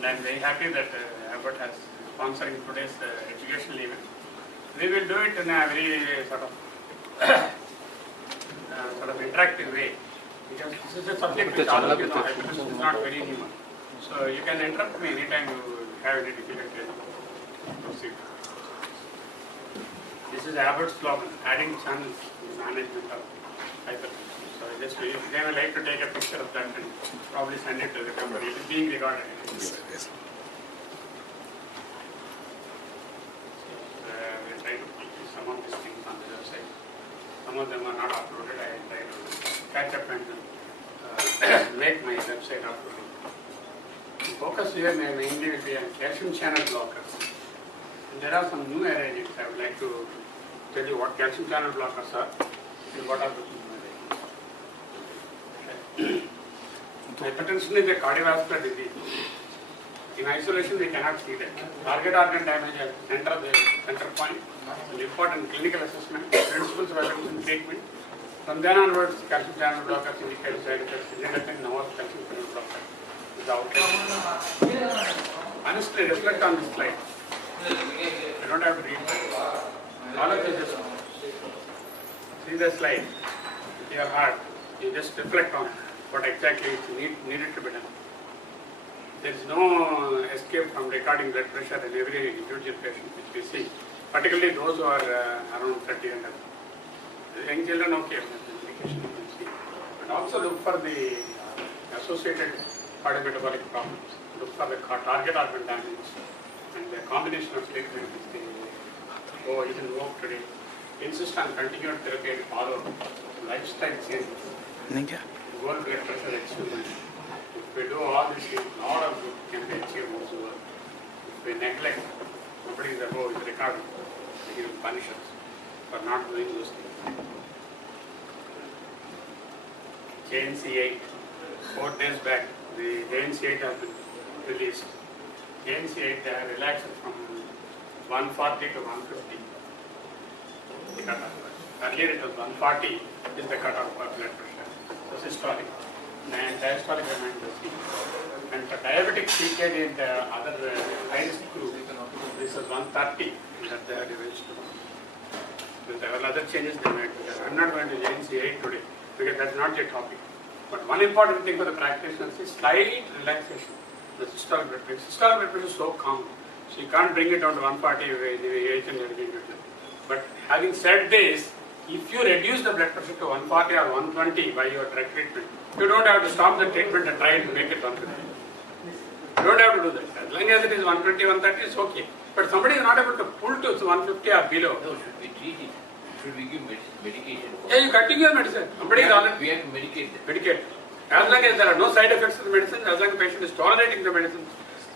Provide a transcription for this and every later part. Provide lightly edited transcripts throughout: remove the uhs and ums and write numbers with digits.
and I am very happy that Abbott has sponsoring today's educational event. We will do it in a very sort of interactive way, because this is a subject which all of you know. Hypertension is not very new, so you can interrupt me anytime you have any difficulty. Proceed. This is Abbott's slogan: adding channels in the management of hypertension. So just if they would like to take a picture of that and probably send it to the company. It is being recorded. Yes, yes. We try to put some of these things on the website. Some of them are not uploaded. I try to catch up and make my website uploaded. The focus here mainly will be on calcium channel blockers. And there are some new arrangements. I would like to tell you what calcium channel blockers are and what are the new arrangements. Hypertension is a cardiovascular disease. In isolation, we cannot see that. Target organ damage at the center point, an important clinical assessment, principles of hypertension treatment. From then onwards, calcium channel blockers indicate side effects, significant number of calcium channel blockers is the outcome. Honestly, reflect on this slide. You don't have to read that. All of you just see the slide with your heart. You just reflect on what exactly is needed to be done. There is no escape from recording blood pressure in every individual patient which we see, particularly those who are around 30 and above. The young children, okay, medication you can see. But also look for the associated cardiometabolic problems. Look for the target organ damage and the combination of treatment is the is invoked today. Insist on continued therapy and follow lifestyle changes. Goal blood pressure achievement. If we do all these things, a lot of good can be achieved also. If we neglect, nobody is above is recorded. He will punish us for not doing those things. JNC8, 4 days back, the JNC8 has been released. JNC8 they have relaxed from 140 to 150. The cutoff. Earlier it was 140 is the cutoff for blood pressure. So systolic. And diastolic remains the same. And for diabetic CKD in the other high risk group, this is 130 that they have reversed. With several other changes they made. I'm not going to JNC8 today because that's not the topic. But one important thing for the practitioners is slight relaxation. The systolic blood pressure. Systolic blood pressure is so calm. So you can't bring it down to 140 age and everything. But having said this, if you reduce the blood pressure to 140 or 120 by your drug treatment, you don't have to stop the treatment and try to make it 150. You don't have to do that. As long as it is 120, 130, it's okay. But somebody is not able to pull to 150 or below. No, should we treat it? Should we give medication? Yeah, you continue your medicine. Somebody is already we have to medicate them. medicate. As long as there are no side effects of the medicine, as long as the patient is tolerating the medicine,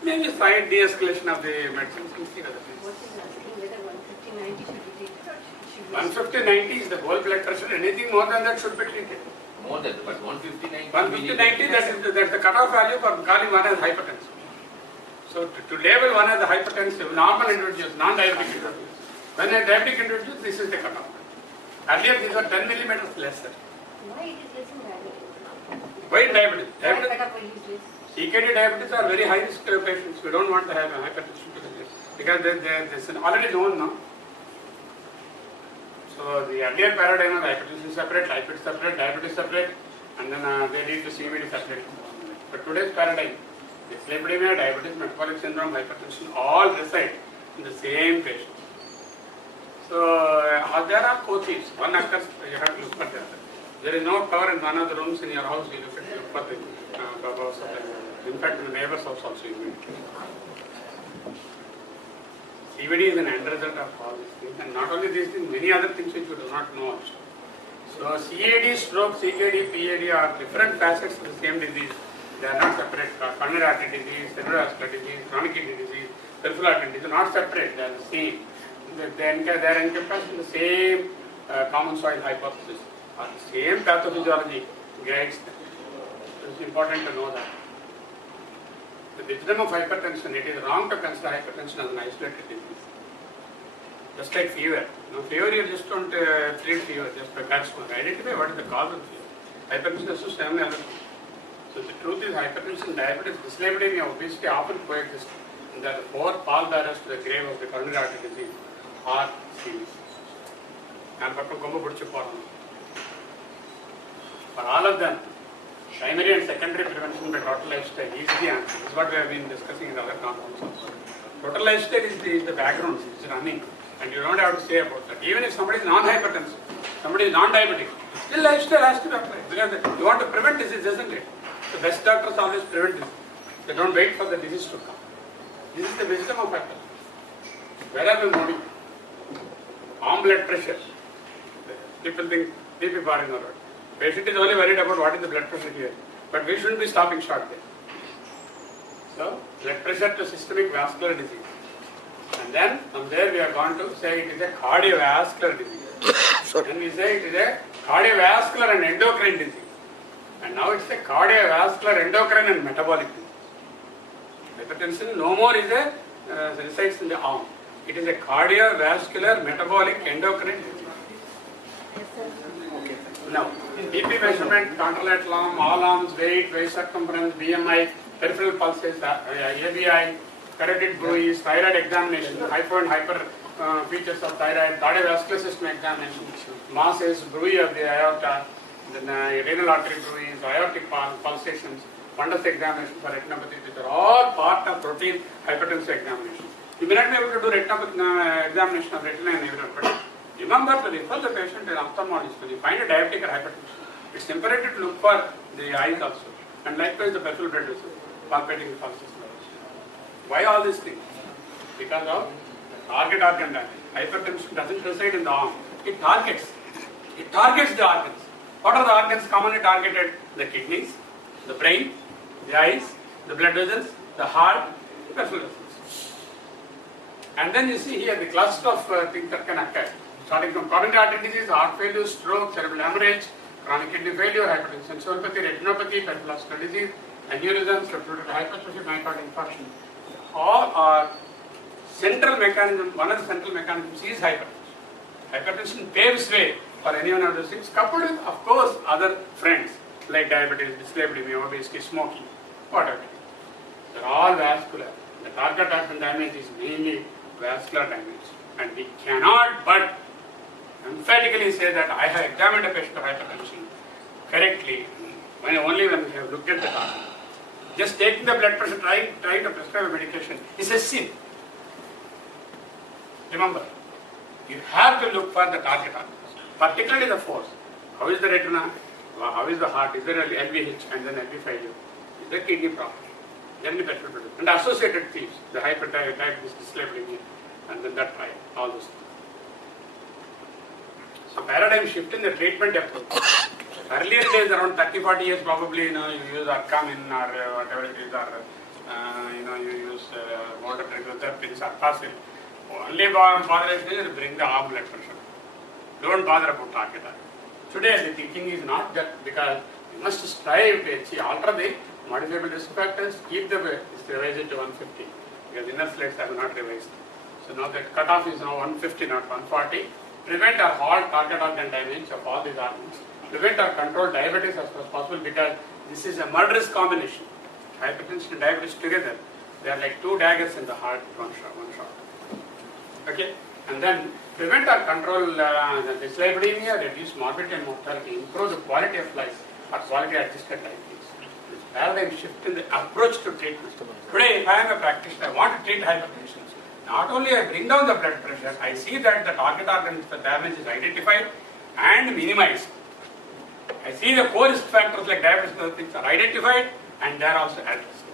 maybe slight de-escalation of the medicines and see other things. What is asking whether 150-90 should be treated? 150-90 is the whole blood pressure. Anything more than that should be treated. More than, but 150-90. 150-90, that's the cutoff value for calling one as hypertensive. So to label one as a hypertensive, normal individuals, non-diabetic individuals. When a diabetic individual, this is the cutoff. Earlier these were 10 millimeters lesser. Why it is less in diabetes? Why diabetes? Why cutoff value is less? CKD diabetes are very high risk patients. We don't want to have hypertension to the because this is already known now. So the earlier paradigm of hypertension separate, lipid separate, diabetes separate, and then they lead to CVD separate. But today's paradigm, dyslipidemia, diabetes, metabolic syndrome, hypertension, all reside in the same patient. So there are co-thieves. One occurs, you have to look for the other. There is no power in one of the rooms in your house, you look for the power supply. In fact, in the neighbor's house also you will. CVD is an end result of all these things, and not only these things, many other things which you do not know also. So CAD, stroke, CKD, PAD are different facets of the same disease. They are not separate. Coronary artery disease, cerebrovascular disease, chronic kidney disease, peripheral artery disease, are not separate. They are the same. They are encompassed in the same common soil hypothesis, or the same pathophysiology guides them. So it's important to know that. The wisdom of hypertension, it is wrong to consider hypertension as an isolated disease. Just like fever. Fever you just don't treat fever just by patch. Identify what is the cause of fever. Hypertension is so seven elements. So the truth is hypertension, diabetes, dyslipidemia, obesity often coexist. And that the four pallbearers to the grave of the coronary artery disease are serious. For all of them, primary and secondary prevention by total lifestyle is the answer. This is what we have been discussing in other conferences also. Total lifestyle is the background, it's running, and you don't have to say about that. Even if somebody is non-hypertensive, somebody is non-diabetic, still lifestyle has to be applied. Because you want to prevent disease, isn't it? The best doctors always prevent disease. They don't wait for the disease to come. This is the wisdom of hypertension. Where are we moving? On blood pressure. People think BP bar in our road. Patient is only worried about what is the blood pressure here. But we shouldn't be stopping short there. So, blood pressure to systemic vascular disease. And then from there we are going to say it is a cardiovascular disease. Then we say it is a cardiovascular and endocrine disease. And now it's a cardiovascular, endocrine and metabolic disease. Hypertension no more is a resides in the arm. It is a cardiovascular, metabolic, endocrine disease. Now, BP measurement, contralateral arm, all arms, weight, waist circumference, BMI, peripheral pulses, ABI, carotid bruise, thyroid examination, hypo and hyper features of thyroid, cardiovascular system examination, masses, bruise of the aorta, then renal artery bruise, aortic pulsations, fundus examination for retinopathy. These are all part of routine hypertensive examination. You may not be able to do retinopathy examination of retina and neuron, but remember to refer the patient to an ophthalmologist when you find a diabetic or hypertension. It's imperative to look for the eyes also, and likewise the peripheral blood vessels, palpating the pulses. Why all these things? Because of target organ damage. Hypertension doesn't reside in the arm. It targets the organs. What are the organs commonly targeted? The kidneys, the brain, the eyes, the blood vessels, the heart, the peripheral vessels. And then you see here the cluster of things that can occur. Starting from coronary artery disease, heart failure, stroke, cerebral hemorrhage, chronic kidney failure, hypertension, encephalopathy, retinopathy, peripheral vascular disease, aneurysms, respiratory hypertrophy, myocardial infarction. All are central mechanism. One of the central mechanisms is hypertension. Hypertension paves way for any one of those things, coupled with, of course, other friends like diabetes, dyslipidemia, obesity, smoking, whatever. They're all vascular. The target organ damage is mainly vascular damage, and we cannot but emphatically say that I have examined a patient of hypertension correctly only when we have looked at the target. Just taking the blood pressure, trying to prescribe a medication is a sin. Remember, you have to look for the target organs, particularly the force. How is the retina? How is the heart? Is there a LVH and then LV failure? Is there kidney problem? Then the peripheral blood and associated thieves, the hyperdiabetes, dyslipidemia, and then that trial, all those things. So paradigm shift in the treatment approach. Earlier days, around 30-40 years, probably you use Arcamin or whatever it is, or you use water pins or Pasil. Only botheration is to bring the arm blood pressure. Don't bother about target. Today the thinking is not that, because you must strive to achieve, alter the modifiable risk factors, keep the revise it to 150, because inner slates have not revised. So now the cutoff is now 150, not 140. Prevent or halt target organ damage of all these organs. Prevent or control diabetes as far as possible, because this is a murderous combination. Hypertension and diabetes together, they are like two daggers in the heart, one shot. Okay? And then prevent or control the dyslipidemia, reduce morbidity and mortality, improve the quality of life or quality adjusted life. This paradigm shift in the approach to treatment. Today, if I am a practitioner, I want to treat hypertension. Not only I bring down the blood pressure, I see that the target organ damage is identified and minimized. I see the core risk factors like diabetes and other things are identified and they are also addressed.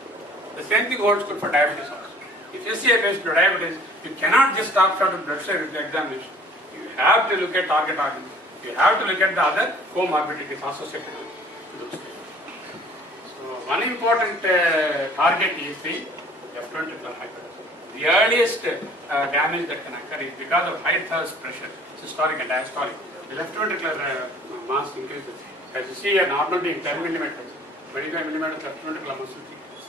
The same thing holds good for diabetes also. If you see a patient with diabetes, you cannot just stop short of blood sugar with the examination. You have to look at target organs. You have to look at the other comorbidities associated with those things. So one important target is the left ventricular hypertension. The earliest damage that can occur is because of high thrust pressure, systolic and diastolic. The left ventricular mass increases. As you see, a normal being 10 millimeters, 25 millimeters left ventricular muscle thickness.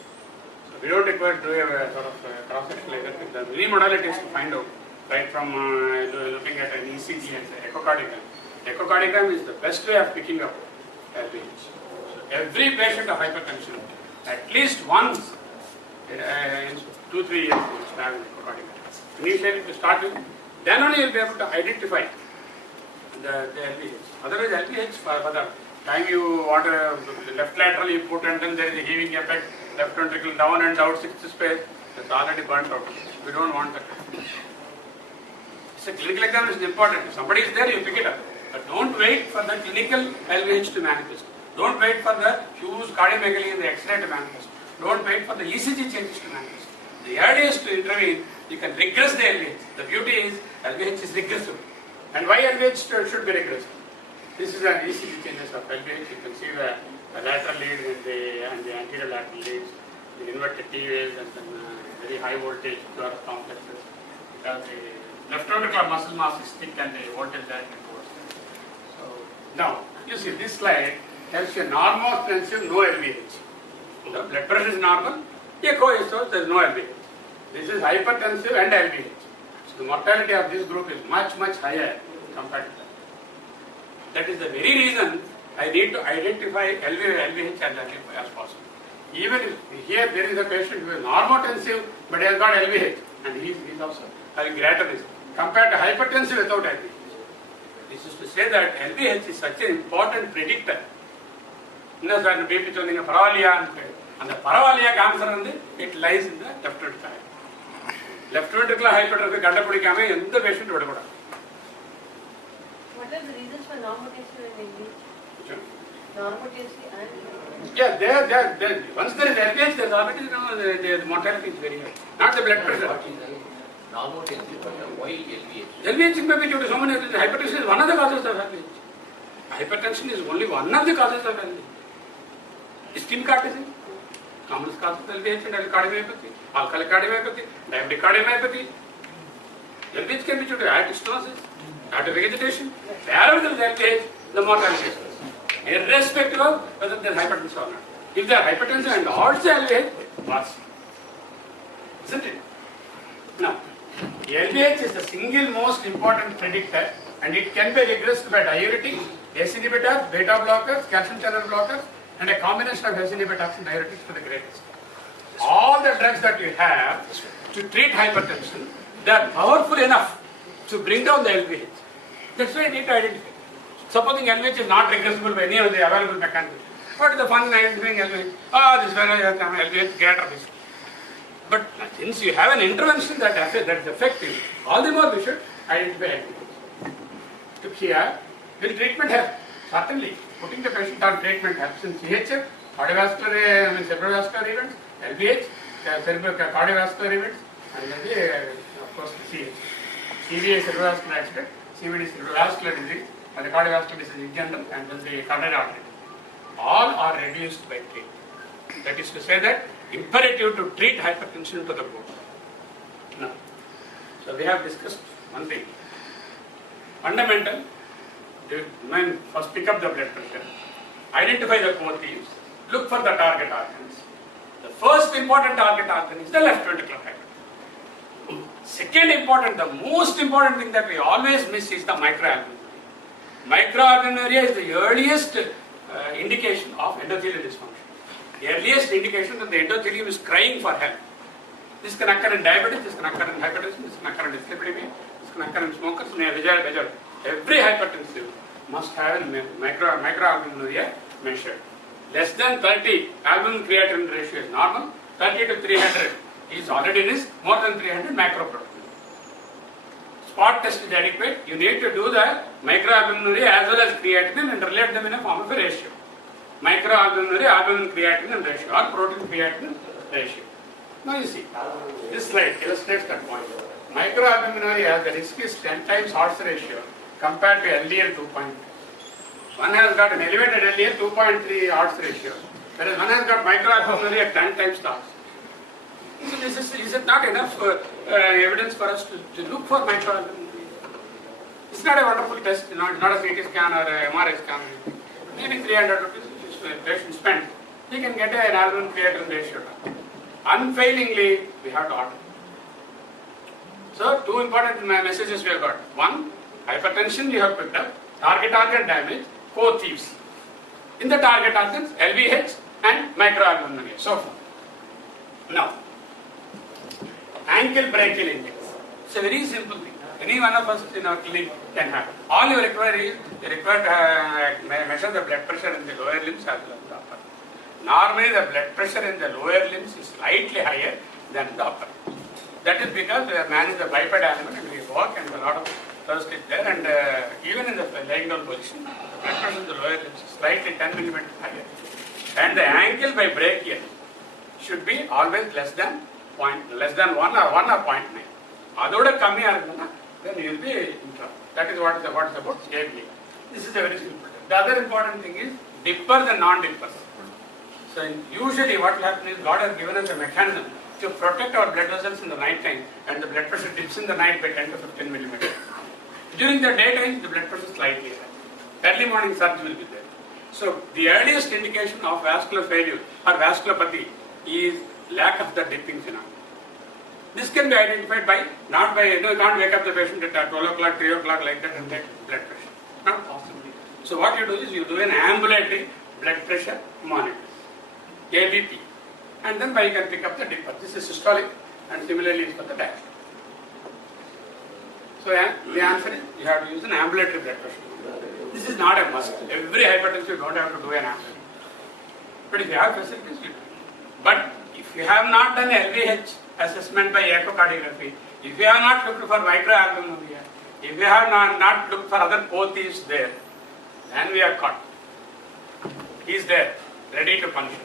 So we don't require to do a sort of cross-section like that. There are many modalities to find out, right from looking at an ECG and echocardiogram. Echocardiogram is the best way of picking up LVH. So Every patient of hypertension, at least once in 2-3 years, you should have cardiac arrest. Initially, to start with, then only you will be able to identify the LVH. Otherwise, LVH for the time you want the left lateral you put and then there is a heaving effect, left ventricle down and out 6th space, that's already burnt out. We don't want that. So clinical examination is important. If somebody is there, you pick it up. But don't wait for the clinical LVH to manifest. Don't wait for the huge cardiomegaly in the X-ray to manifest. Don't wait for the ECG changes to manifest. The earliest to intervene, you can regress the LVH. The beauty is LVH is regressive. And why LVH should be regressive? This is an ECG changes of LVH. You can see the lateral lead and the anterior lateral leads, the inverted T waves, and then very high voltage QRS complexes. Because the left ventricular muscle mass is thick and the voltage there goes. So now you see this slide tells you normotensive, no LVH. The blood pressure is normal, echo shows there is no LVH. This is hypertensive and LVH. So the mortality of this group is much higher compared to that. That is the very reason I need to identify LVH as early as possible. Even if here there is a patient who is normotensive but he has got LVH and he is also having greater risk compared to hypertensive without LVH. This is to say that LVH is such an important predictor. Inner certain BP chonding a paravalya and the paravalya cancer it lies in the left ventricle. Left ventricular hypertrophy kandapudikame and the patient would have. What are the reasons for normotency and LVH? Normotency and Yeah, there. Once there is LVH, there is already the mortality is very high. Not the blood pressure. What is the normotensive, but why LVH? LVH may be due to so many reasons. Hypertension is one of the causes of LVH. Hypertension is only one of the causes of LVH. Ischemic heart disease, common causes of LVH and cardiomyopathy, alcoholic cardiomyopathy, diabetic cardiomyopathy. LVH can be due to aortic stenosis, aortic vegetation. Wherever there is LVH, the mortality is less. Irrespective of whether there is hypertension or not. If there is hypertension and also LVH, worse. Isn't it? Now, LVH is the single most important predictor and it can be regressed by diuretic, ACE inhibitors, beta blockers, calcium channel blockers, and a combination of ACE inhibitors and diuretics to the greatest. All the drugs that you have to treat hypertension, they are powerful enough to bring down the LVH. That's why you need to identify. Supposing LVH is not regressible by any of the available mechanisms, what is the fun in identifying LVH? This fellow has LVH greater risk. But since you have an intervention that is effective, all the more we should identify LVH. To here, will treatment help? Certainly. Putting the patient on treatment helps in CHF, cardiovascular, cerebrovascular events, LVH, cardiovascular events, and then of course the CH. CVA cerebrovascular accident, CVD cerebrovascular disease, and the cardiovascular disease in general, and then the coronary artery. All are reduced by treatment. That is to say that imperative to treat hypertension to the bone. Now, so we have discussed one thing. Fundamental, first pick up the blood pressure, identify the core thieves, look for the target organs. The first important target organ is the left ventricular hypertrophy. Second important, the most important thing that we always miss is the microalbuminuria. Microalbuminuria is the earliest indication of endothelial dysfunction. The earliest indication that the endothelium is crying for help. This can occur in diabetes, this can occur in hypertension, this can occur in dyslipidemia, this can occur in smokers, every hypertensive must have a microalbuminuria measured. Less than 30 albumin creatinine ratio is normal, 30 to 300 is already risk, more than 300 macroproteinuria. Spot test is adequate, you need to do the microalbuminuria as well as creatinine and relate them in a form of a ratio. Microalbuminuria, albumin creatinine ratio or protein creatinine ratio. Now you see, this slide illustrates that point. Microalbuminuria, the risk is 10 times odds ratio compared to LDL 2.2. One has got an elevated LDL 2.3 odds ratio, whereas one has got microalbuminuria 10 times the odds. So this is it not enough evidence for us to look for microalbuminuria? It's not a wonderful test, it's not a CT scan or a MRI scan. Maybe 300 rupees which patient spend, he can get an albumin creatinine ratio. Unfailingly, we have to order. So, two important messages we have got. One, hypertension we have picked up, target organ damage, core thieves. in the target organs, LVH and microalbuminuria. So far. Now, ankle brachial index. It's a very simple thing. Any one of us in our clinic can have. All you require is you require to measure the blood pressure in the lower limbs as well as the upper. Normally, the blood pressure in the lower limbs is slightly higher than the upper. That is because we are managing the biped animal and we walk and a lot of thirst is there, and even in the laying down position, the blood pressure in the lower limbs is slightly 10 millimeters higher. And the ankle by brachial should be always less than 1 or 0.9. Adoda kammi agudna, then you will be in trouble. That is what is about ABA. This is a very simple. The other important thing is dippers and non-dippers. So usually what will happen is God has given us a mechanism to protect our blood vessels in the night time, and the blood pressure dips in the night by 10 to 15 millimeters. During the daytime, the blood pressure is slightly high. Early morning surge will be there. So the earliest indication of vascular failure or vasculopathy is lack of the dipping phenomenon. This can be identified by, not by, you can't wake up the patient at 12 o'clock, 3 o'clock like that and take blood pressure. Not possible. So what you do is you do an ambulatory blood pressure monitor, ABP, and then you can pick up the dipper. This is systolic and similarly is for the diastolic. So the answer is you have to use an ambulatory blood pressure. This is not a must. Every hypertensive you don't have to do an ambulatory. But if you have facilities, you do. But if you have not done LVH assessment by echocardiography, if you have not looked for microalbuminuria, if you have not looked for other pothies there, then we are caught. He is there, ready to punish us.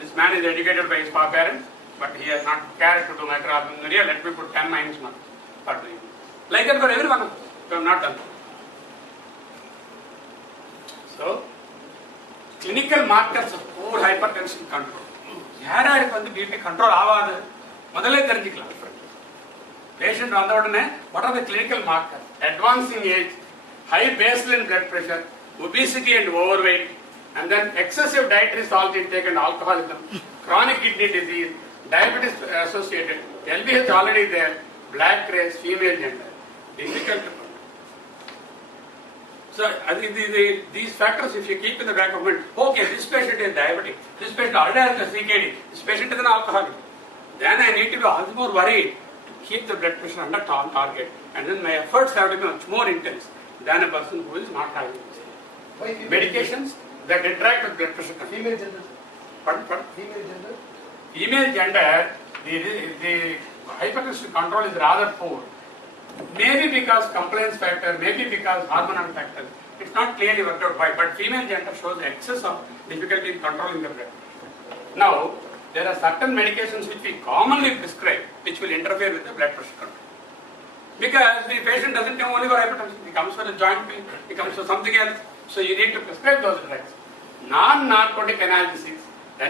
This man is educated by his parents, but he has not cared to do microalbuminuria. Let me put 10 minus 1 for doing it. Like that for every one of us. We have not done that. So, clinical markers of poor hypertension control. யாராருக்கு வந்து BP control ஆகாது முதல்ல தெரிஞ்சுக்கலாம். Patient வந்த உடனே what are the clinical markers? Advancing age, high baseline blood pressure, obesity and overweight, and then excessive dietary salt intake and alcoholism, chronic kidney disease, diabetes associated, LVH already there, black race, female gender. Difficult to put. So these factors, if you keep in the back of mind, okay, this patient is diabetic, this patient already has the CKD, this patient is an alcoholic, then I need to be all the more worried to keep the blood pressure under target, and then my efforts have to be much more intense than a person who is not having this. Medications that interact with blood pressure control. Female gender. Pardon? Female gender. Female gender, the hypertension control is rather poor. Maybe because compliance factor, maybe because hormonal factor. It's not clearly worked out why, but female gender shows excess of difficulty in controlling the blood. Now, there are certain medications which we commonly prescribe which will interfere with the blood pressure control. Because the patient doesn't come only for hypertension, he comes for a joint pain, he comes for something else. So you need to prescribe those drugs. Non-narcotic analgesics,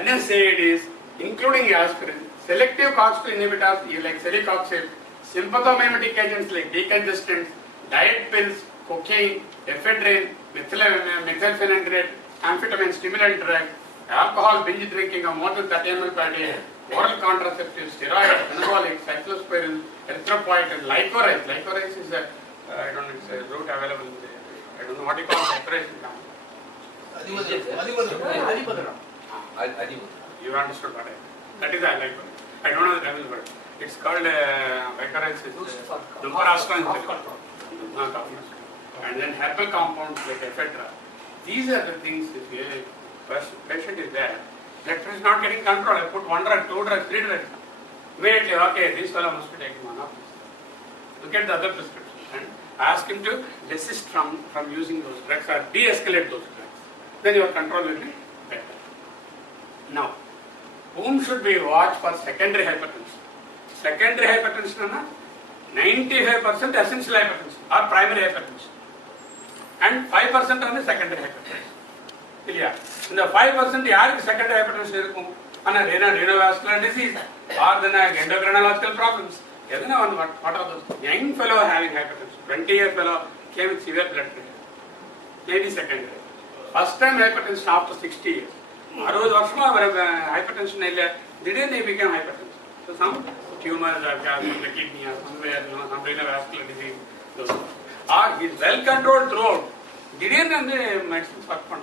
NSAIDs, including aspirin, selective COX-2 inhibitors like celecoxib, sympathomimetic agents like decongestants, diet pills, cocaine, ephedrine, methylphenidate, amphetamine stimulant drug, alcohol binge drinking of more than 30 ml per day, oral contraceptives, steroids, anabolics, cyclosporin, erythropoietin, licorice. Licorice is a, I don't know, it's a root available in the, I don't know what you call licorice in Tamil. You understood what I mean. That is a licorice. I don't know the Tamil word. It's called licorice. And then herbal compounds like ephedra. These are the things, if a patient is there, blood pressure is not getting control. I put 1 drug, 2 drugs, 3 drugs. Immediately, okay, this fellow must be taking one of these. Look at the other prescriptions and ask him to desist from using those drugs or de-escalate those drugs. Then your control will be better. Now, whom should we watch for secondary hypertension? Secondary hypertension is 95% essential hypertension or primary hypertension. And 5% on the secondary hypertension. Clear? In the 5% yaar secondary hypertension irukum ana renovascular disease or then endocrinological problems. What are those? Young fellow having hypertension, 20-year fellow came with severe blood pressure. Maybe secondary. First time hypertension after 60 years. 60 varsham hypertension illa then they became hypertension. So some tumors or some kidney or somewhere, some renovascular disease. Those. Or he is well controlled throughout. Didier and the medicines work on.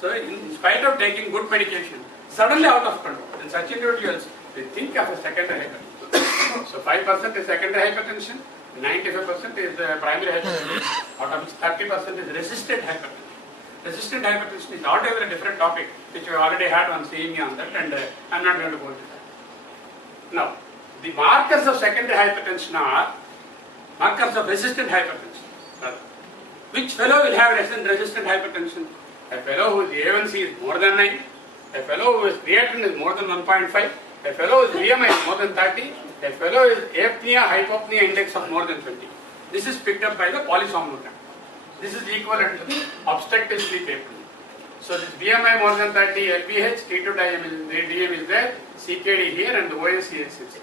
So in spite of taking good medication, suddenly out of control. In such individuals, they think of a secondary hypertension. So 5% is secondary hypertension, 95% is primary hypertension, out of which 30% is resistant hypertension. Resistant hypertension is altogether a different topic, which we already had one seeing on that, and I'm not going to go into that. Now, the markers of secondary hypertension are markers of resistant hypertension. Which fellow will have resistant hypertension? A fellow whose A1C is more than 9, a fellow whose creatinine is more than 1.5, a fellow whose BMI is more than 30, a fellow whose apnea-hypopnea index of more than 20. This is picked up by the polysomnogram. This is equivalent to the obstructive sleep apnea. So this BMI more than 30, LPH, T2DM is there, CKD here, and the OSCH is here.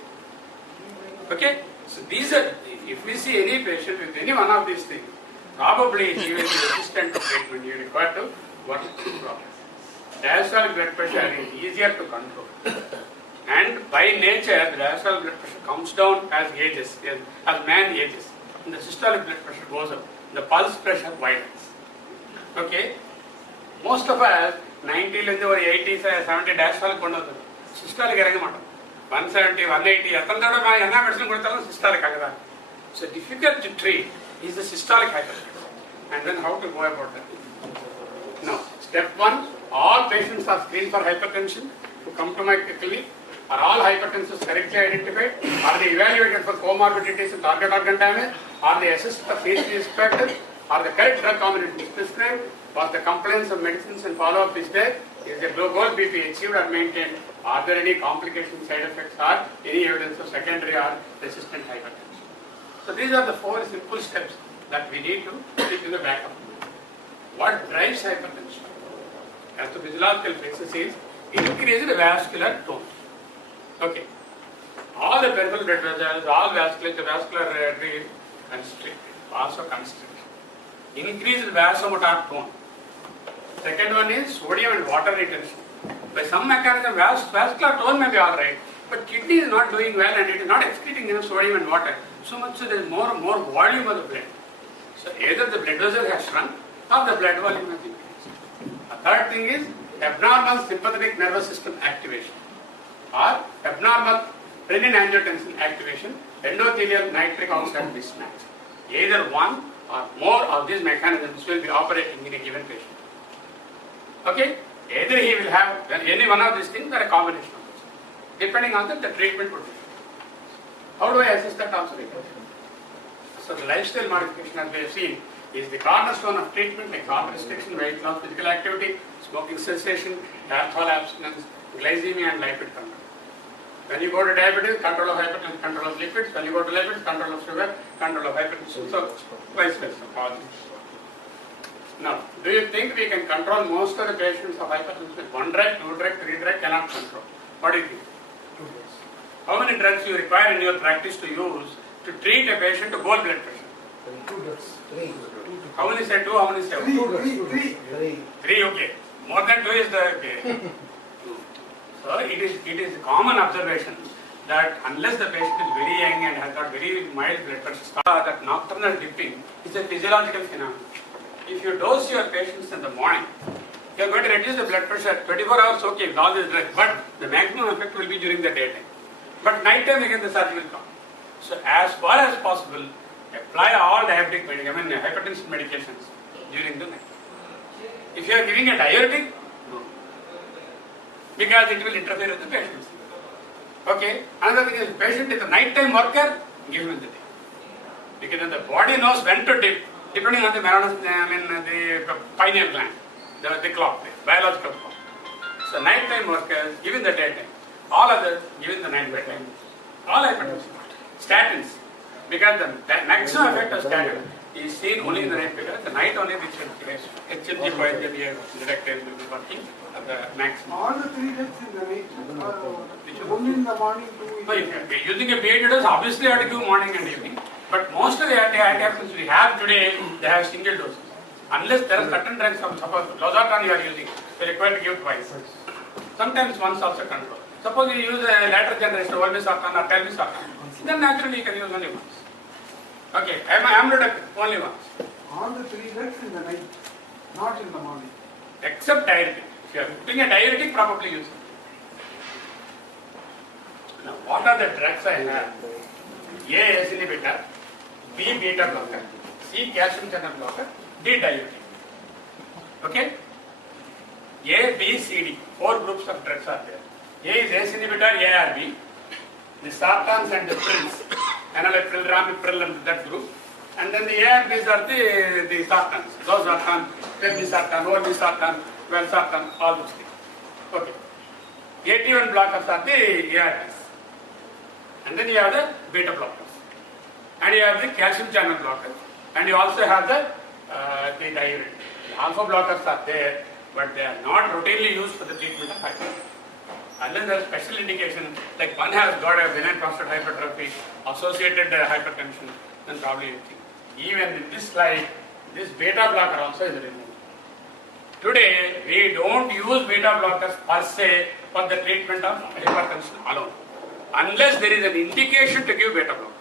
Okay? So these are, if we see any patient with any one of these things, probably he will be resistant to treatment. You require to work through the problem. Diastolic blood pressure is easier to control. And by nature, the diastolic blood pressure comes down as man ages. And the systolic blood pressure goes up. The pulse pressure widens. Okay? Most of us, 90 or 80, 70 diastolic kondadu. Systolic eranga 170, 180, systolic agada. So difficult to treat is the systolic hypertension. And then how to go about that? Now, step 1, all patients are screened for hypertension who come to my clinic. Are all hypertensions correctly identified? Are they evaluated for comorbidities and target organ damage? Are they assessed for CHP factor? Are the correct drug combinations prescribed? Was the compliance of medicines and follow-up is there? Is the goal BP achieved or maintained? Are there any complications, side effects, or any evidence of secondary or resistant hypertension? So these are the 4 simple steps that we need to keep in the back of the mind. What drives hypertension? As the physiological basis is increased vascular tone. Okay. All the peripheral blood vessels, all vascular arteries constricted, vasoconstriction. Increased vasomotor tone. Second one is sodium and water retention. By some mechanism, vascular tone may be alright, but kidney is not doing well and it is not excreting enough sodium and water. So much so there is more volume of the blood. So either the blood vessel has shrunk or the blood volume has increased. A third thing is abnormal sympathetic nervous system activation or abnormal renin-angiotensin activation, endothelial nitric oxide mismatch. Either one or more of these mechanisms will be operating in a given patient. Okay? Either he will have any one of these things or a combination of these. Depending on that, the treatment would be. How do I assess that also? So the lifestyle modification, as we have seen, is the cornerstone of treatment, like carb restriction, weight loss, physical activity, smoking cessation, alcohol abstinence, glycemia and lipid control. When you go to diabetes, control of hypertension, control of lipids. When you go to lipids, control of sugar, control of hypertension. So vice versa. Now, do you think we can control most of the patients of hypertension with 1 drug, 2 drug, 3 drug? Cannot control. What do you think? 2 drugs. How many drugs you require in your practice to use to treat a patient to gold blood pressure? 2 drugs. 3. How many say 2? How many say 1? 2 drugs. 3. 3, okay. More than 2 is the okay. So it is a common observation that unless the patient is very young and has got very mild blood pressure, that nocturnal dipping is a physiological phenomenon. If you dose your patients in the morning, you are going to reduce the blood pressure at 24 hours, okay, with all these drugs, but the maximum effect will be during the daytime. But night time again the surge will come. So as far as possible, apply all diabetic hypertension medications during the night. If you are giving a diuretic, no. Because it will interfere with the patient. Okay, another thing is patient is a nighttime worker, give him in the day. Because then the body knows when to dip, depending on the the pineal gland, the clock, the biological clock. So nighttime workers, give in the daytime. All others, give in the night time. All hypertension. Statins, because the maximum effect of statin is seen only in the night, because the night only which HMG point the directors will be working at the maximum. All the 3 drugs in the night, only in the morning, 2 No, if you are using a PAD dose, obviously you have to give morning and evening. But most of the antihypertensives we have today, they have single doses. Unless there are certain drugs, suppose losartan you are using, you are required to give twice. Sometimes once also control. Suppose you use a later generation, olmesartan or telmisartan, then naturally you can use only once. Okay, amlodipine only once. all the 3 drugs in the night, not in the morning. except diuretic. If you are putting a diuretic, probably use it. Now, what are the drugs I have? A ACE inhibitor, B beta blocker, C calcium channel blocker, D diuretic. Okay? A, B, C, D. 4 groups of drugs are there. A is ACE inhibitor, ARB. The sartans and the prils, enalapril, ramipril, and that group. And then the ARBs are the sartans. Losartan, telmisartan, olmesartan, valsartan, all those things. Okay. AT1 blockers are the ARBs. And then you have the beta blockers. And you have the calcium channel blockers. And you also have the diuretic. The alpha blockers are there, but they are not routinely used for the treatment of hypertension. Unless there is special indication, like one has got a benign prostate hypertrophy, associated hypertension, then probably you think. Even in this slide, this beta blocker also is removed. Today, we don't use beta blockers per se for the treatment of hypertension alone, unless there is an indication to give beta blocker.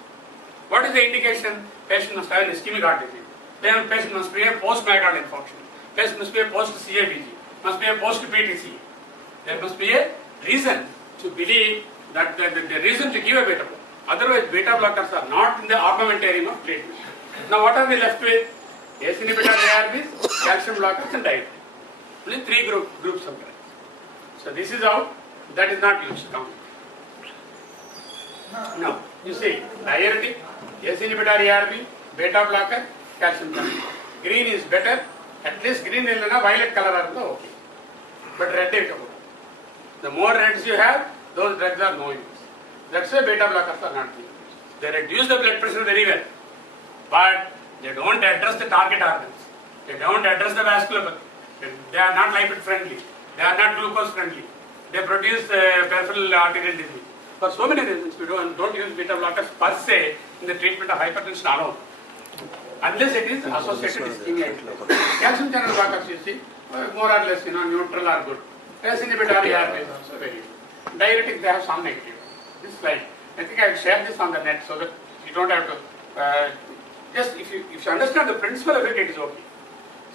What is the indication? Patient must have an ischemic heart disease. Then patient must be a post-myocardial infarction. Patient must be a post-CABG. Must be a post-PTC. There must be a reason to believe that the reason to give a beta blocker. Otherwise, beta blockers are not in the armamentarium of treatment. Now, what are we left with? ACE inhibitor, ARBs, calcium blockers, and diuretic. Only 3 groups of drugs. So this is how that is not used. Now, you see, diuretic, ACE inhibitor, ARB, beta blocker, calcium channel. Green is better. At least green is violet color are okay. But red is okay. The more reds you have, those drugs are no use. That's why beta blockers are not used. They reduce the blood pressure very well, but they don't address the target organs. They don't address the vascular. They are not lipid friendly. They are not glucose friendly. They produce peripheral arterial disease. For so many reasons, we don't use beta blockers per se in the treatment of hypertension alone, unless it is associated with ischemia. Calcium channel blockers, you see, more or less, neutral or good. ACE inhibitor is also very good. Diuretic, they have some negative. This slide, I think I will share this on the net so that you don't have to. Just if you understand the principle of it, it is okay.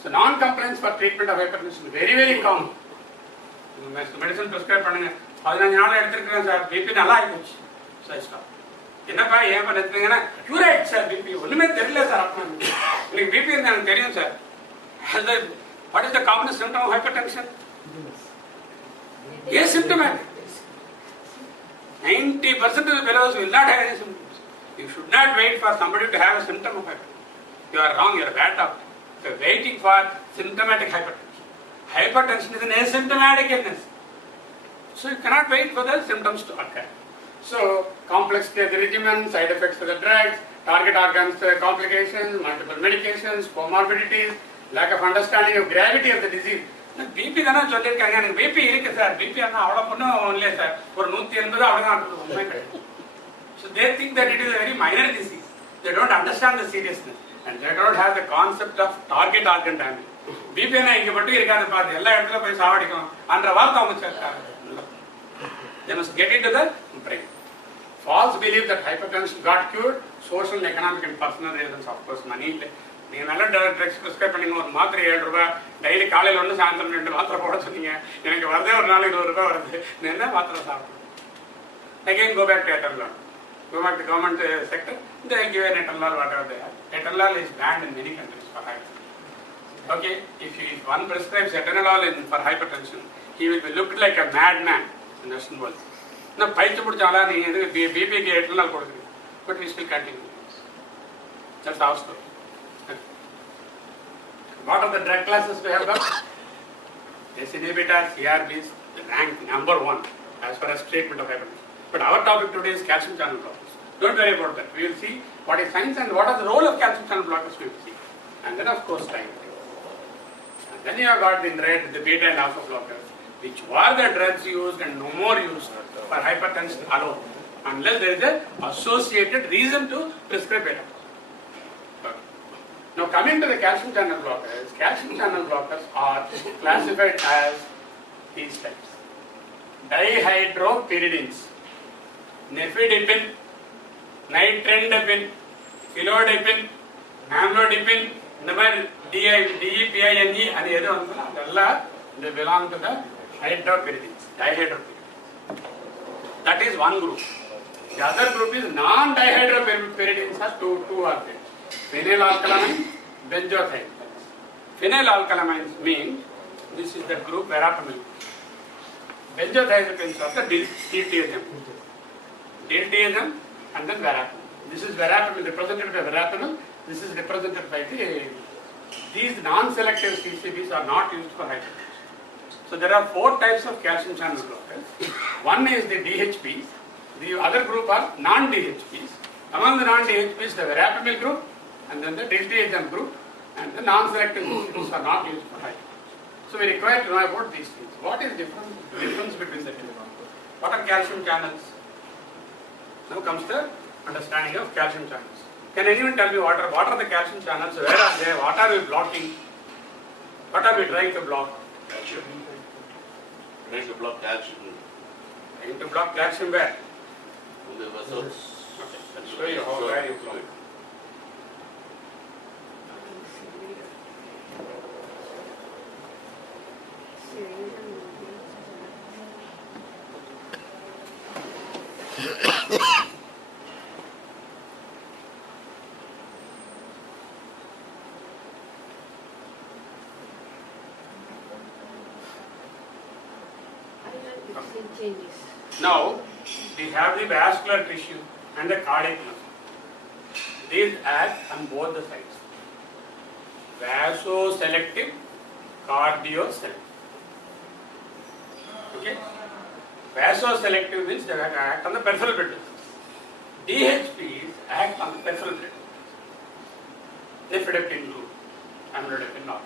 So non-compliance for treatment of hypertension very, very common. Medicine prescribe பண்ணுங்க 15 நாள் எடுத்துக்கிறேன் sir BP நல்லா ஆயிடுச்சு sir stop என்னப்பா ஏன் பண்ணிருக்கீங்கன்னா cure ஆயிடுச்சு sir BP ஒண்ணுமே தெரியல சார் எனக்கு பிபி எனக்கு தெரியும் sir what is the common symptom of hypertension asymptomatic 90% of the fellows will not have any symptoms. You should not wait for somebody to have a symptom of hypertension. You are wrong, you are a bad doctor. You are waiting for symptomatic hypertension. Hypertension is an asymptomatic illness. So you cannot wait for the symptoms to occur. So complexity of the regimen, side effects of the drugs, target organs complications, multiple medications, comorbidities, lack of understanding of gravity of the disease. BP தானே சொல்லியிருக்காங்க எனக்கு BP இருக்கு sir BP ஆனால் அவ்வளோ பொண்ணும் இல்லையா sir ஒரு 180 அவ்வளோதான் உண்மை கிடையாது. So they think that it is a very minor disease. They don't understand the seriousness and they don't have the concept of target organ damage. பிபினா இங்கே மட்டும் இருக்காது பார்த்து எல்லா இடத்துல போய் சாவடிக்கும் அன்ற வார்த்தை அவங்க சேர்த்தாங்க. They must get into the brain. False belief that hypertension got cured, social and economic and personal reasons, of course, money இல்லை. நீங்கள் நல்ல ட்ரக்ஸ் ப்ரிஸ்கிரைப் பண்ணீங்க ஒரு மாத்திரை 7 ரூபாய் டெய்லி காலையில் 1 சாயந்தரம் 2 மாத்திரை போட சொன்னீங்க எனக்கு வரதே ஒரு நாளைக்கு 100 ரூபாய் வருது நான் என்ன மாத்திரை சாப்பிடணும் again go back to Atenolol, go back to government sector, they give an Atenolol whatever they have. Atenolol is banned in many countries for hypertension. Okay, if one prescribes Atenolol for hypertension, he will be looked like a madman in the Western world. Now பைத்து பிடிச்சாலா நீ எதுக்கு பிபிக்கு Atenolol கொடுக்குறீங்க, but we still continue. That's our story. What are the drug classes we have got? ACE inhibitors, ARBs, they rank number 1 as far as treatment of hypertension. But our topic today is calcium channel blockers. Don't worry about that. We will see what is science and what is the role of calcium channel blockers we will see. And then of course time. And then you have got in red the beta and alpha blockers, which were the drugs used and no more used for hypertension alone, unless there is an associated reason to prescribe beta. Now coming to the calcium channel blockers are classified as these types. Dihydropyridines, nifedipine, nitrendipine, philodipine, amlodipine, இந்த மாதிரி DEPINE அது எது வந்ததுன்னா அதெல்லாம் They belong to the hydropyridines, dihydropyridines. That is one group. The other group is non-dihydropyridines, has two are there. Phenylalkylamines, benzoyl. Phenylalkylamines mean this is the group verapamil. Benzodiazepines are the diltiazem. Diltiazem and then verapamil. This is verapamil represented by verapamil. This is represented by these non-selective CCBs are not used for hypertension. So there are 4 types of calcium channel blockers. One is the DHPs. The other group are non-DHPs. Among the non-DHPs, the verapamil group and then the diltiazem group and the non-selective CCBs are not used for hypertension. So we require to know about these things. What is difference between the two? What are calcium channels? Now comes the understanding of calcium channels. Can anyone tell me what are the calcium channels? Where are they? What are we blocking? What are we trying to block? Calcium. Trying to block calcium Trying to block calcium where? in the vessels. Okay, let's show you how where you block. Changes. Now, we have the vascular tissue and the cardiac muscle. These act on both the sides. Vasoselective, cardioselective. Okay? Vasoselective means they act on the peripheral blood vessels. DHPs act on the peripheral blood vessels. Nifedipine group, amlodipine not.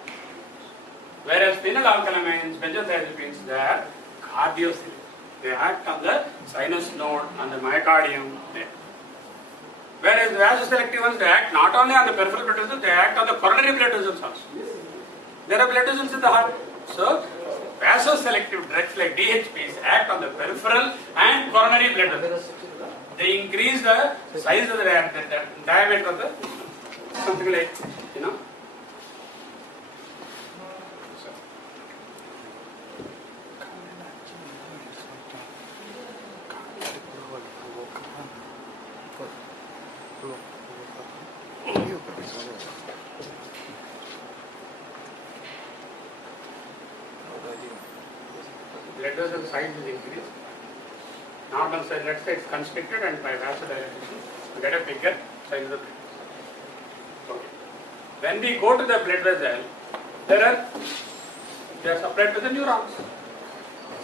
Whereas phenylalkylamines, benzodiazepines, they are cardioselective. They act on the sinus node and the myocardium there. Whereas the vasoselective ones, they act not only on the peripheral blood vessels, they act on the coronary blood vessels also. There are blood vessels in the heart. So, vasoselective drugs like DHPs act on the peripheral and coronary blood vessels. They increase the size of the diameter of the something like, you know. Blood vessel size is increased. Normal size, let's say it's constricted and by vasodilatation, you get a bigger size of the blood vessel. Okay. When we go to the blood vessel, they are supplied to the neurons.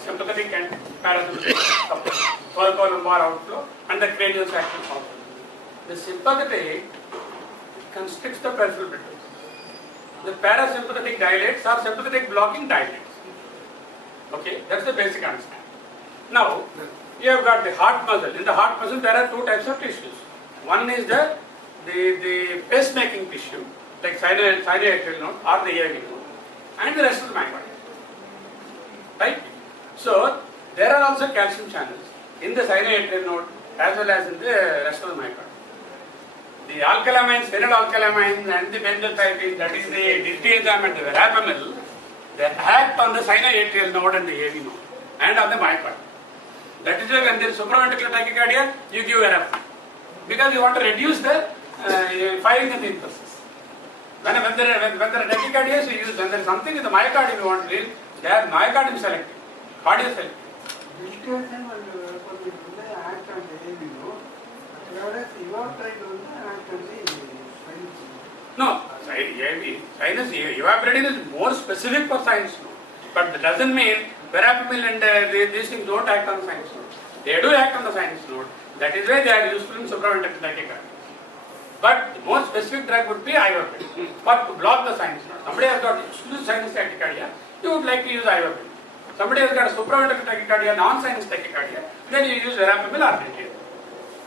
Sympathetic and parasympathetic supply, thoracolumbar outflow and the cranial action outflow. The sympathetic constricts the peripheral blood vessel. The parasympathetic dilates or sympathetic blocking dilates. Okay, that's the basic understanding. Now, you have got the heart muscle. In the heart muscle, there are 2 types of tissues. One is the pacemaking tissue, like sinoatrial node or the AV node, and the rest of the myocardium. Right? So, there are also calcium channels in the sinoatrial node as well as in the rest of the myocardium. The alkylamines, phenylalkylamines and the benzoyl, that is the diltiazem and the verapamil, they act on the sinoatrial node and the AV node and on the myocardium. That is why when there is supraventricular tachycardia, you give verapamil. Because you want to reduce the firing of the impulses. When there is tachycardia, so you use, when there is something in the myocardium you want to release, they are myocardium selective, cardio selective. Diltiazem and verapamil வந்து act on the AVO, whereas evaporative வந்து act on the sinus. No, sinus evaporating is more specific for sinus node. But that doesn't mean verapamil and these things don't act on the sinus node. They do act on the sinus node. That is why they are useful in supraventricular tachycardia. But the more specific drug would be ivermectin, but to block the sinus node. Somebody has got exclusive sinus tachycardia, you would like to use ivermectin. Somebody has got a supraventricular tachycardia, non-sinus tachycardia, then you use verapamil or diltiazem.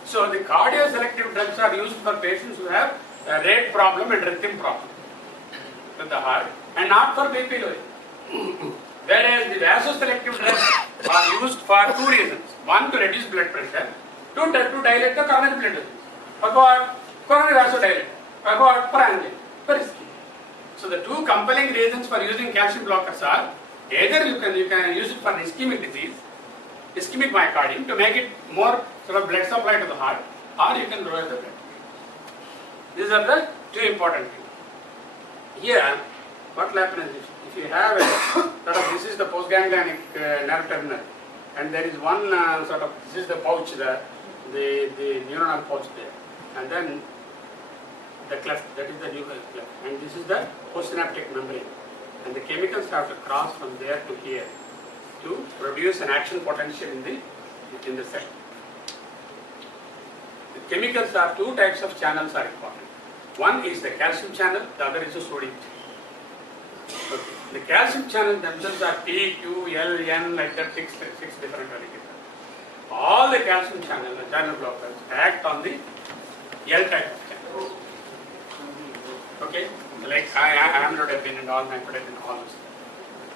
So the cardio-selective drugs are used for patients who have a rate problem and rhythm problem with the heart, and not for BP lowering. Whereas the vasoselective drugs are used for 2 reasons. One, to reduce blood pressure. 2, to dilate the coronary blood vessels. For what? Coronary vasodilator. For what? For angina. For ischemia. So the 2 compelling reasons for using calcium blockers are Either you can use it for ischemic disease, ischemic myocardium, to make it more sort of blood supply to the heart, or you can lower the blood. These are the two important things. Here, what will happen is if you have a sort of, this is the postganglionic nerve terminal, and there is one sort of, this is the pouch there, the neuronal pouch there, and then the cleft, that is the nucleus cleft, and this is the postsynaptic membrane, and the chemicals have to cross from there to here to produce an action potential in the cell. The chemicals are, two types of channels are important. One is the calcium channel, the other is the sodium channel. Okay. The calcium channel themselves are P, Q, L, N, like that, six different molecules. All the calcium channel blockers act on the L type of channel. Okay, like amlodipine and all, nifedipine and all those.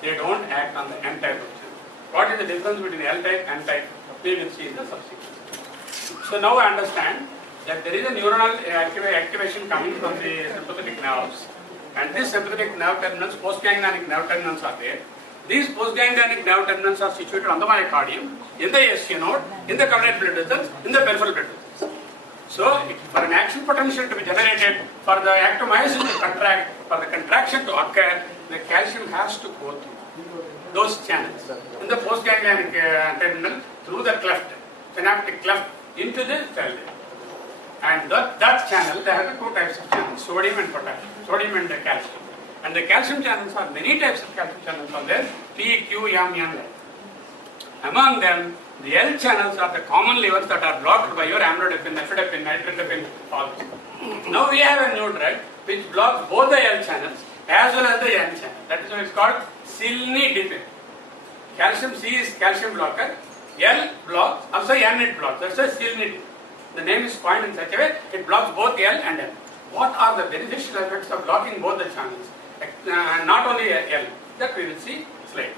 They don't act on the N type of channel. What is the difference between L type and N type? We will see in the subsequent. So now I understand that there is a neuronal activation coming from the sympathetic nerves, and these sympathetic nerve terminals, postganglionic nerve terminals are there. These postganglionic nerve terminals are situated on the myocardium, in the SC node, in the cardiac blood vessels, in the peripheral blood vessels. So, for an action potential to be generated, for the actomyosin to contract, for the contraction to occur, the calcium has to go through those channels. In the postganglionic terminal, through the cleft, synaptic cleft, into the cell. And that channel, there are two types of channels, sodium and potassium, sodium and calcium. And the calcium channels are, many types of calcium channels are there, P, Q, M, N. Among them, the L channels are the common levers that are blocked by your amlodipine, nifedipine, nitridipine, all this. Now we have a new drug which blocks both the L channels as well as the N channel. That is why it's called cilnidipine. Calcium C is calcium blocker, L blocks, also N it blocks. That's why cilnidipine. The name is coined in such a way, it blocks both L and N. What are the beneficial effects of blocking both the channels? Not only L, that we will see later.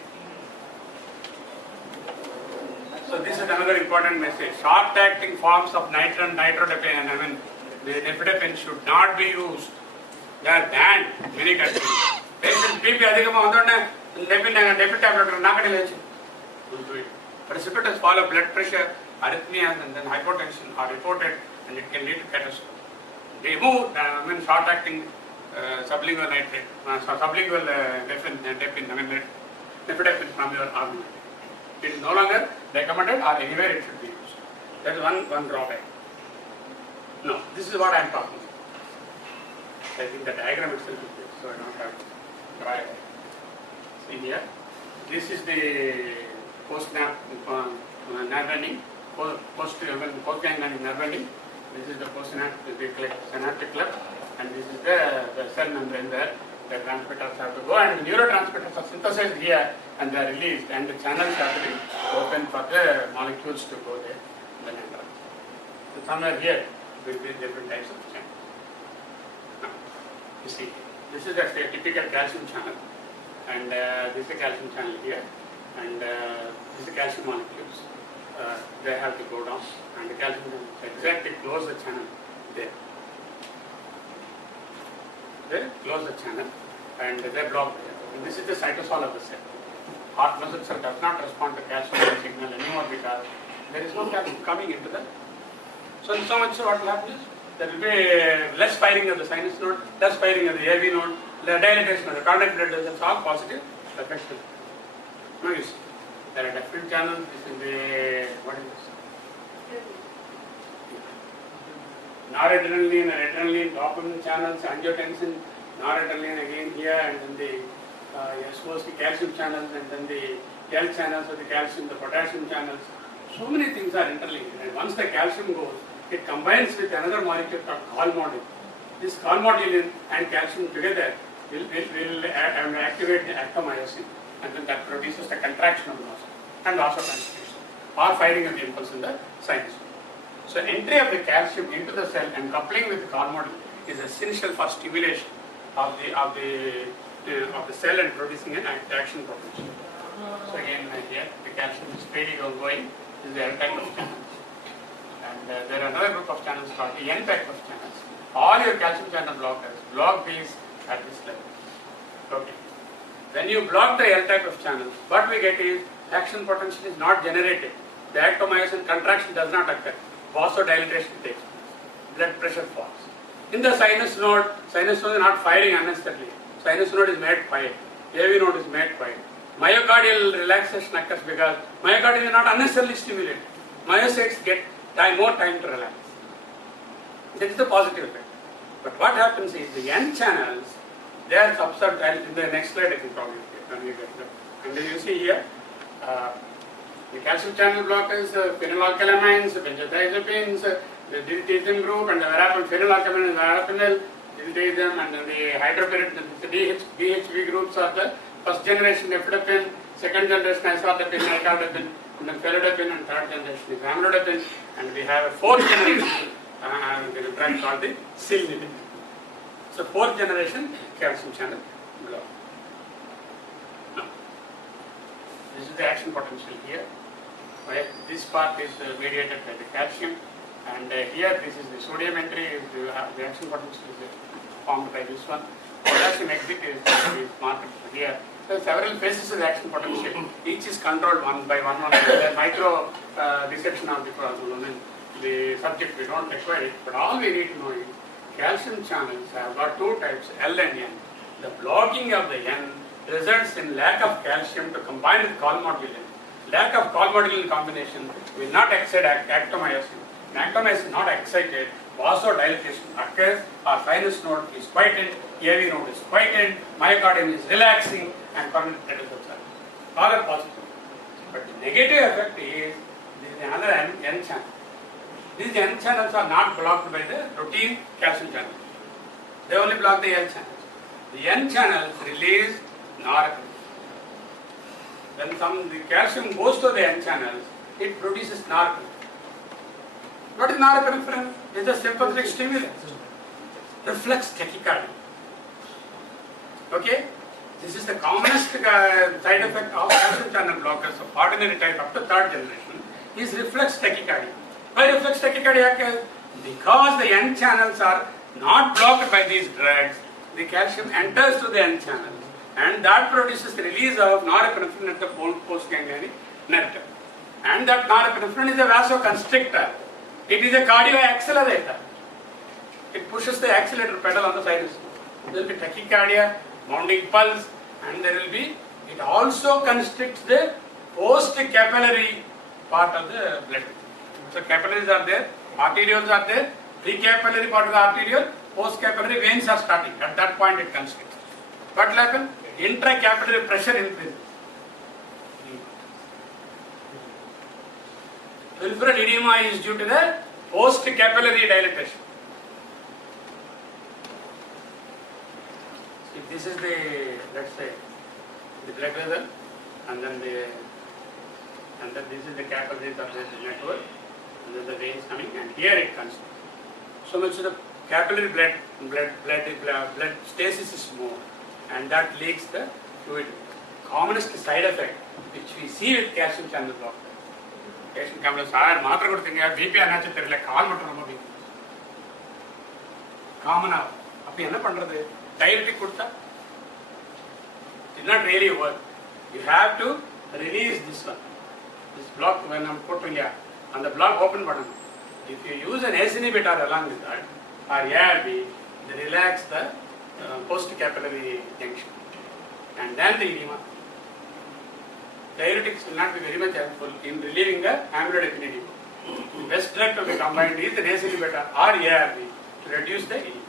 So this is another important message. Short-acting forms of nitron, nitrodipine, the nifedipine should not be used. They are banned in many countries. Patient BP adhigama vandone nifedipine tablet nakadile. Don't do it. Precipitous fall of blood pressure, arrhythmias, and then hypotension are reported, and it can lead to catastrophe. Remove short-acting sublingual nitrate, sublingual nifedipine from your armament. It is no longer recommended, or anywhere it should be used. That is one drawback. No, this is what I am talking about. I think the diagram itself is there, so I don't have to draw it. See here, this is the post-nerve ending, post-ganglionic nerve ending. This is the postsynaptic cleft, and this is the cell membrane there. The transmitters have to go, and the neurotransmitters are synthesized here, and they are released, and the channels have to be open for the molecules to go there in the membrane. So somewhere here will be different types of channels. Now, you see, this is a typical calcium channel, and this is a calcium channel here, and this is the calcium molecules. They have to go down, and the calcium exactly close the channel there. They close the channel, and they block there. And this is the cytosol of the cell. Heart muscle cell does not respond to calcium signal anymore because there is no calcium coming into the. So much so what will happen is there will be less firing of the sinus node, less firing of the AV node, the dilatation of the cardiac blood vessels, all positive effects. Now you see, there are different channels. This is the, what is this? Noradrenaline, adrenaline, dopamine channels, angiotensin, noradrenaline again here, and then the you're supposed to calcium channels, and then the L channels of the calcium, the potassium channels. So many things are interlinked, and once the calcium goes, it combines with another molecule called calmodulin. This calmodulin and calcium together will activate the actomyosin, and then that produces the contraction of the muscle and vasoconstriction or firing of the impulse in the sinus. So entry of the calcium into the cell and coupling with the calmodulin is essential for stimulation of the cell and producing an action potential. So again, here the calcium is steady going. This is the L type of channels, and there are another group of channels called the N type of channels. All your calcium channel blockers block these at this level. Okay. When you block the L type of channels, what we get is action potential is not generated. The actomyosin contraction does not occur. Vasodilatation takes place. Blood pressure falls. In the sinus node is not firing unnecessarily. Sinus node is made quiet. AV node is made quiet. Myocardial relaxation occurs because myocardium is not unnecessarily stimulated. Myocytes get more time to relax. That is the positive effect. But what happens is the N channels, they are observed, and in the next slide I can probably get when we get there. And then you see here, the calcium channel blockers, phenylalkylamines, benzodiazepines, the diltiazem group, and the verapamil, phenylalkylamine and verapamil, diltiazem, and then the hydropyridine, the BHB groups are the first generation nifedipine, second generation isardapine, icardapine, and then felidipine, and third generation is amlodipine, and we have a fourth generation drug called the cilnidipine. So fourth generation calcium channel block. Now, this is the action potential here. Right? This part is mediated by the calcium, and here this is the sodium entry. The action potential is formed by this one. Potassium exit is marked here. There are several phases of the action potential. Each is controlled one by one. There micro dissection of the problem. The subject we don't require it, but all we need to know is calcium channels have got two types, L and N. The blocking of the N results in lack of calcium to combine with colmogulin. Lack of colmogulin combination will not excite actomyosin. Actomyosin is not excited, vasodilatation occurs, our sinus node is quietened, AV node is quietened, myocardium is relaxing, and permanent blood vessels are all are positive. But the negative effect is there is another N channel. These N channels are not blocked by the routine calcium channel. They only block the L channels. The N channels release norepinephrine. When the calcium goes to the N channels, it produces norepinephrine. What is norepinephrine? It is a sympathetic stimulant. Reflex tachycardia. Okay? This is the commonest side effect of calcium channel blockers of ordinary type up to third generation is reflex tachycardia. Why reflex tachycardia occurs? Because the N channels are not blocked by these drugs, the calcium enters to the N channels, and that produces the release of norepinephrine at the postganglionic nerve. And that norepinephrine is a vasoconstrictor. It is a cardioaccelerator. It pushes the accelerator pedal on the sinus. There will be tachycardia, bounding pulse, and there will be, it also constricts the post-capillary part of the blood. So capillaries are there, arterioles are there, pre-capillary part of the arteriole, post-capillary veins are starting. At that point it constricts. What will happen? Intracapillary pressure increases. Peripheral edema is due to the post-capillary dilatation. If this is the, let's say, the blood vessel, and then this is the capillaries of the network, and then the veins coming, and here it comes. So much of the capillary blood stasis is more, and that leaks the fluid. Commonest side effect which we see with calcium channel blocker. Patient comes, sir, மாத்திரை கொடுத்தீங்க BP என்னாச்சு தெரியல கால் மட்டும் ரொம்ப week. காமனா அப்ப என்ன பண்றது? டயபெட்டிக் கொடுத்தா did not really work. You have to release this one. This block when I'm putting here, and the block open button. If you use an ACE inhibitor along with that, or ARB, they relax the post-capillary junction. And then the edema. Diuretics will not be very much helpful in relieving the amlodipine edema. The best drug to be combined is the ACE inhibitor or ARB to reduce the edema.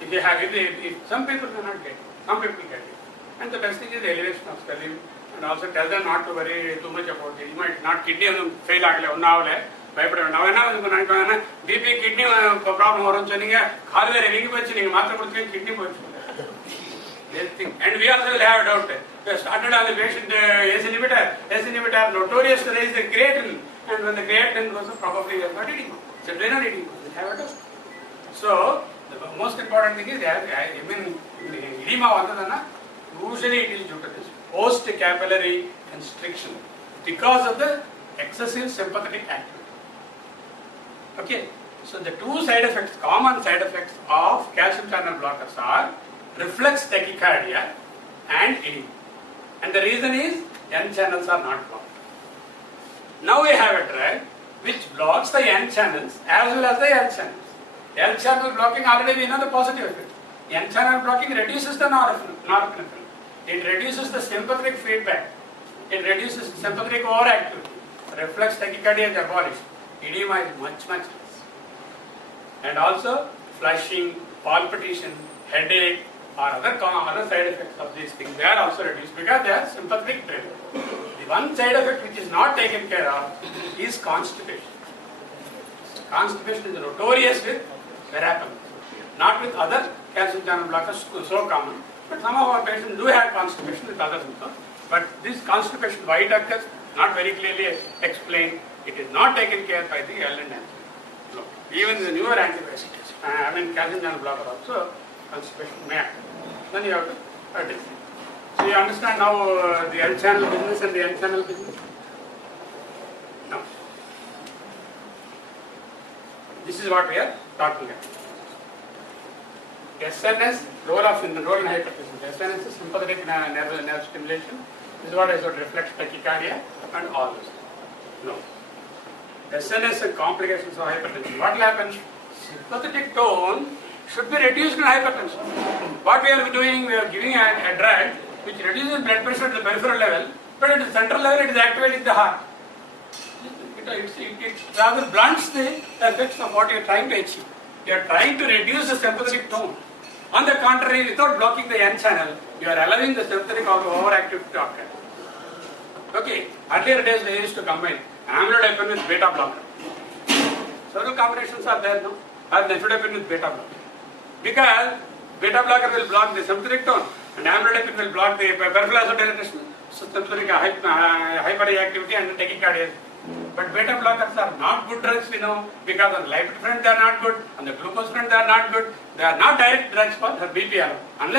If some people cannot get it, some people get it. And the best thing is the elevation of sodium, and also tell them not to worry too much about it. You might not kidney fail agale பயப்பட வேண்டாம். என்ன நினைப்பாங்கன்னா BP kidney problem வரும்னு சொன்னீங்க, கால் வேற வீங்கி போச்சு, நீங்க மாத்திரை கொடுத்தீங்க கிட்னி போச்சு. And we also will have a doubt. We started on the patient ACE inhibitor notorious to raise the creatinine, and when the creatinine goes up, probably they have got edema. It's a renal edema. They have a doubt. So the most important thing is edema vandadana, usually it is due to this post-capillary constriction because of the excessive sympathetic activity. Okay, so the two side effects, common side effects of calcium channel blockers are reflex tachycardia and edema. And the reason is N channels are not blocked. Now we have a drug which blocks the N channels as well as the L channels. L channel blocking already we know the positive effect. N channel blocking reduces the norepinephrine. It reduces the sympathetic feedback. It reduces sympathetic overactivity. Reflex tachycardia is abolished. Edema is much less. And also flushing, palpitation, headache or other side effects of these things, they are also reduced because they are sympathetic driven. The one side effect which is not taken care of is constipation. Constipation is notorious with verapamil, not with other calcium channel blockers, so common. But some of our patients do have constipation with other symptoms. But this constipation, why it occurs, not very clearly explained. It is not taken care by the L and N. No. Even the newer antibiotics, calcium channel blocker also, constipation may occur. Then you have to address it. So you understand now the L channel business and the N channel business? No. This is what we are talking about. SNS, role in hypertension. SNS is sympathetic nerve stimulation. This is what I said, reflex tachycardia and all this. No. SNS and complications of hypertension. What will happen? Sympathetic tone should be reduced in hypertension. What we are doing, we are giving a drug which reduces blood pressure at the peripheral level, but at the central level it is activating the heart. It rather blunts the effects of what you are trying to achieve. You are trying to reduce the sympathetic tone. On the contrary, without blocking the N channel, you are allowing the sympathetic or overactivity to occur. Okay, earlier days they used to combine amlodipine with beta blocker. Several combinations are there now. Or nifedipine with beta blocker. Because beta blocker will block the sympathetic tone and amlodipine will block the peripheral vasodilatation, so sympathetic hyperactivity and tachycardia. But beta blockers are not good drugs, we know, because on the lipid front they are not good, on the glucose front they are not good. They are not direct drugs for her BP alone. Unless